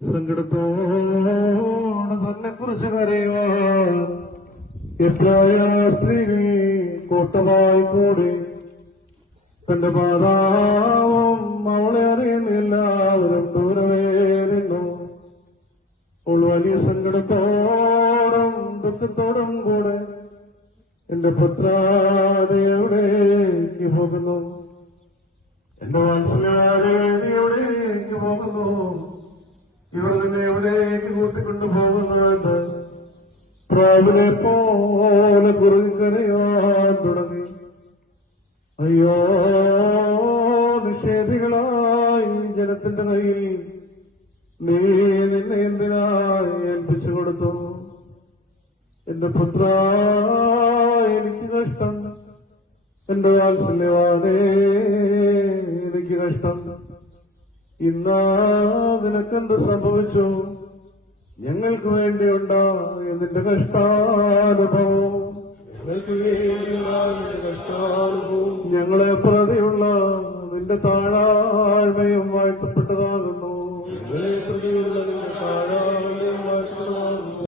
സങ്കടത്തോടെ തന്നെ കുറിച്ച് കരയുക എപ്രായ സ്ത്രീകൾ കൂട്ടമായി കൂടി തന്റെ മാതാവും അവളെ അറിയുന്നില്ല. അവരും ദൂരമേ നിന്നു അവൾ വലിയ സങ്കടത്തോടും ദുഃഖത്തോടും കൂടെ എന്റെ പുത്രാതെ എവിടേക്ക് പോകുന്നു. എന്റെ നീ പോകുന്നു. ഇവർ നിന്നെ എവിടേക്ക് കൂട്ടിക്കൊണ്ടു പോകുന്നുവെന്ന് പ്രാവിനെ പോലെ കുറുകരയാൻ തുടങ്ങി. അയ്യോ നിഷേധികളായി ജനത്തിന്റെ കയ്യിൽ. നീ നിന്നെ എന്തിനായി ഏൽപ്പിച്ചു കൊടുത്തു? എന്റെ പുത്ര എനിക്ക് കഷ്ടം. എന്റെ വാത്സല്യവാനേ എനിക്ക് കഷ്ടം. ഇന്നാ നിനക്കെന്ത് സംഭവിച്ചു? ഞങ്ങൾക്ക് വേണ്ടി ഉണ്ടാകും നിന്റെ കഷ്ടാനുഭവം. ഞങ്ങളെ പ്രതിയുള്ള നിന്റെ താഴാഴ്മയും വാഴ്ത്തപ്പെട്ടതാ